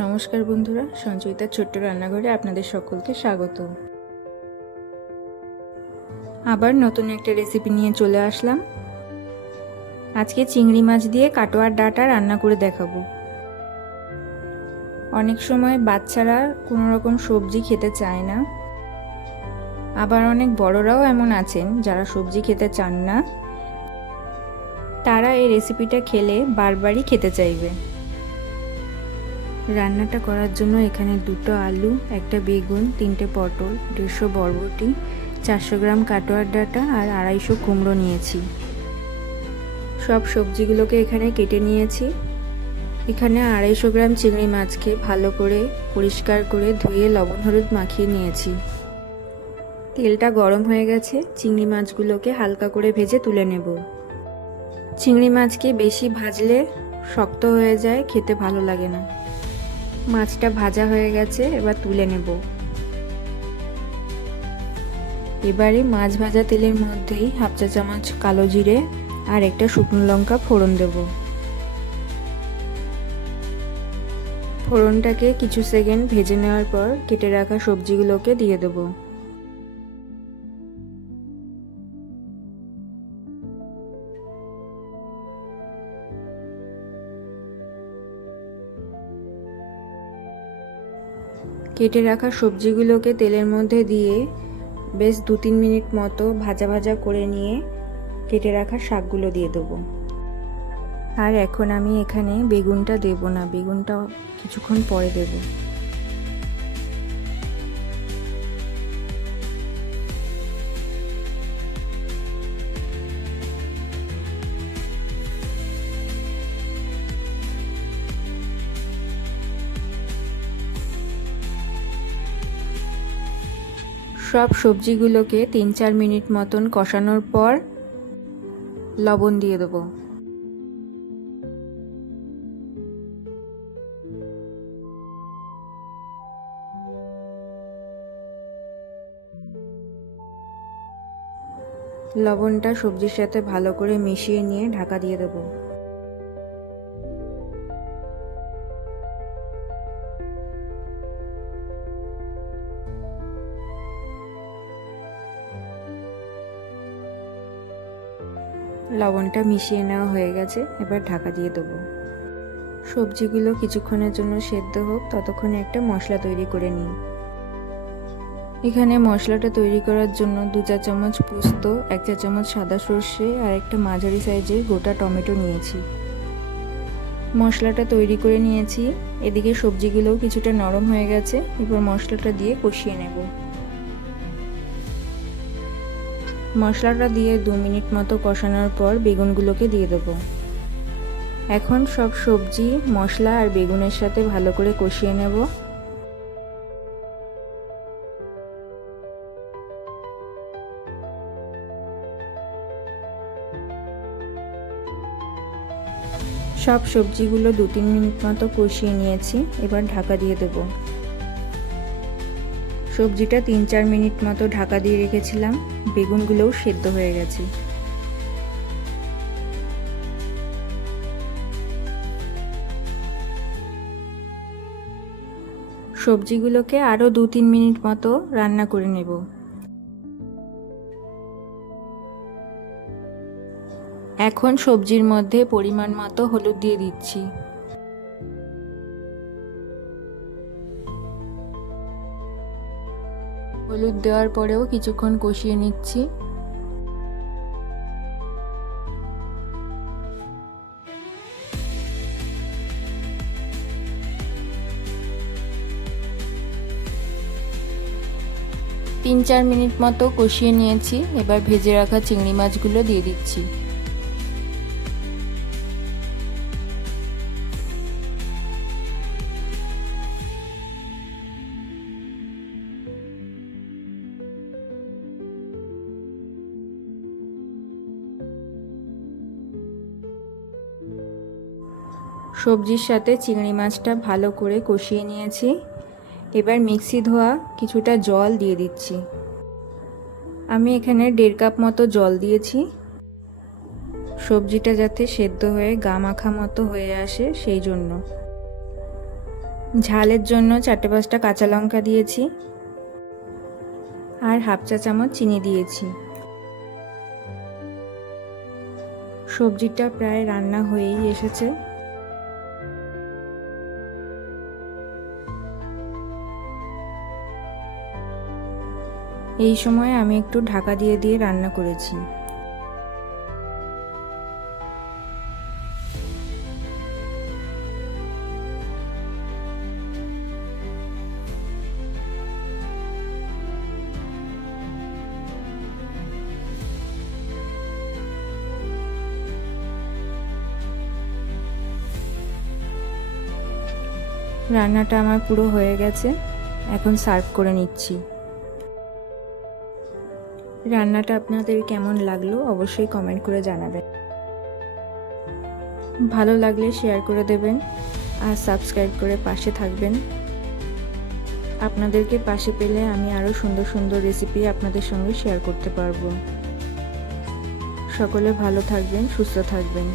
নমস্কার বন্ধুরা, সঞ্চয়িতার ছোট্ট রান্নাঘরে আপনাদের সকলকে স্বাগত। আবার নতুন একটা রেসিপি নিয়ে চলে আসলাম। আজকে চিংড়ি মাছ দিয়ে কাটোয়ার ডাঁটা রান্না করে দেখাবো। অনেক সময় বাচ্চারা কোনো রকম সবজি খেতে চায় না, আবার অনেক বড়রাও এমন আছেন যারা সবজি খেতে চান না। তারা এই রেসিপিটা খেলে বারবারই খেতে চাইবে। রান্নাটা করার জন্য এখানে 2টো আলু, একটা বেগুন, 3টে পটল, 150 বরবটি, 400 গ্রাম কাটোয়ার ডাঁটা আর 250 কুমড়ো নিয়েছি। সব সবজিগুলোকে এখানে কেটে নিয়েছি। এখানে 250 গ্রাম চিংড়ি মাছকে ভালো করে পরিষ্কার করে ধুয়ে লবণ হলুদ মাখিয়ে নিয়েছি। তেলটা গরম হয়ে গেছে, চিংড়ি মাছগুলোকে হালকা করে ভেজে তুলে নেব। চিংড়ি মাছকে বেশি ভাজলে শক্ত হয়ে যায়, খেতে ভালো লাগে না। মাছটা ভাজা হয়ে গেছে, এবার তুলে নেব। এবারে মাছ ভাজা তেলের মধ্যেই 1/2 চা চামচ কালো জিরে আর একটা শুকনো লঙ্কা ফোড়ন দেব। ফোড়নটাকে কিছু সেকেন্ড ভেজে নেওয়ার পর কেটে রাখা সবজিগুলোকে দিয়ে দেব। কেটে রাখা সবজিগুলোকে তেলের মধ্যে দিয়ে বেশ 2-3 মিনিট মতো ভাজা ভাজা করে নিয়ে কেটে রাখা শাকগুলো দিয়ে দেবো। আর এখন আমি এখানে বেগুনটা দেব না, বেগুনটা কিছুক্ষণ পরে দেব। সব সবজিগুলোকে 3-4 মিনিট মতন কষানোর পর লবণ দিয়ে দেবো। লবণটা সবজির সাথে ভালো করে মিশিয়ে নিয়ে ঢাকা দিয়ে দেবো। লবণটা মিশিয়ে নেওয়া হয়ে গেছে, এবার ঢাকা দিয়ে দেবো। সবজিগুলো কিছুক্ষণের জন্য সেদ্ধ হোক, ততক্ষণে একটা মশলা তৈরি করে নিই। এখানে মশলাটা তৈরি করার জন্য 2 চা চামচ পোস্ত, 1 চা চামচ সাদা সর্ষে আর একটা মাঝারি সাইজের গোটা টমেটো নিয়েছি। মশলাটা তৈরি করে নিয়েছি। এদিকে সবজিগুলোও কিছুটা নরম হয়ে গেছে, এবার মশলাটা দিয়ে কষিয়ে নেব। মশলাটা দিয়ে 2 মিনিট মতো কষানোর পর বেগুনগুলোকে দিয়ে দেবো। এখন সব সবজি, মশলা আর বেগুনের সাথে ভালো করে কষিয়ে নেব। সব সবজিগুলো 2-3 মিনিট মতো কষিয়ে নিয়েছি, এবার ঢাকা দিয়ে দেব। সবজিটা 3-4 মিনিট মতো ঢাকা দিয়ে রেখেছিলাম, বেগুনগুলোও সেদ্ধ হয়ে গেছে। সবজিগুলোকে আরও 2-3 মিনিট মতো রান্না করে নেব। এখন সবজির মধ্যে পরিমাণ মতো হলুদ দিয়ে দিচ্ছি। হলুদ দেওয়ার পরেও কিছুক্ষণ কষিয়ে নিচ্ছি। তিন 4 মিনিট মতো কষিয়ে নিয়েছি, এবার ভেজে রাখা চিংড়ি মাছগুলো দিয়ে দিচ্ছি। সবজির সাথে চিংড়ি মাছটা ভালো করে কষিয়ে নিয়েছি। এবার মিক্সি ধোয়া কিছুটা জল দিয়ে দিচ্ছি। আমি এখানে 1.5 কাপ মতো জল দিয়েছি। সবজিটা যাতে সেদ্ধ হয়ে গা মাখা মতো হয়ে আসে সেই জন্য। ঝালের জন্য 4-5টা কাঁচা লঙ্কা দিয়েছি আর হাফ চা চামচ চিনি দিয়েছি। সবজিটা প্রায় রান্না হয়েই এসেছে। এই সময় আমি একটু ঢাকা দিয়ে দিয়ে রান্না করেছি। রান্নাটা আমার পুরো হয়ে গেছে, এখন সার্ভ করে নিচ্ছি। রান্নাটা আপনাদের কেমন লাগলো অবশ্যই কমেন্ট করে জানাবেন। ভালো লাগলে শেয়ার করে দেবেন আর সাবস্ক্রাইব করে পাশে থাকবেন। আপনাদেরকে পাশে পেলে আমি আরও সুন্দর সুন্দর রেসিপি আপনাদের সঙ্গে শেয়ার করতে পারবো। সকলে ভালো থাকবেন, সুস্থ থাকবেন।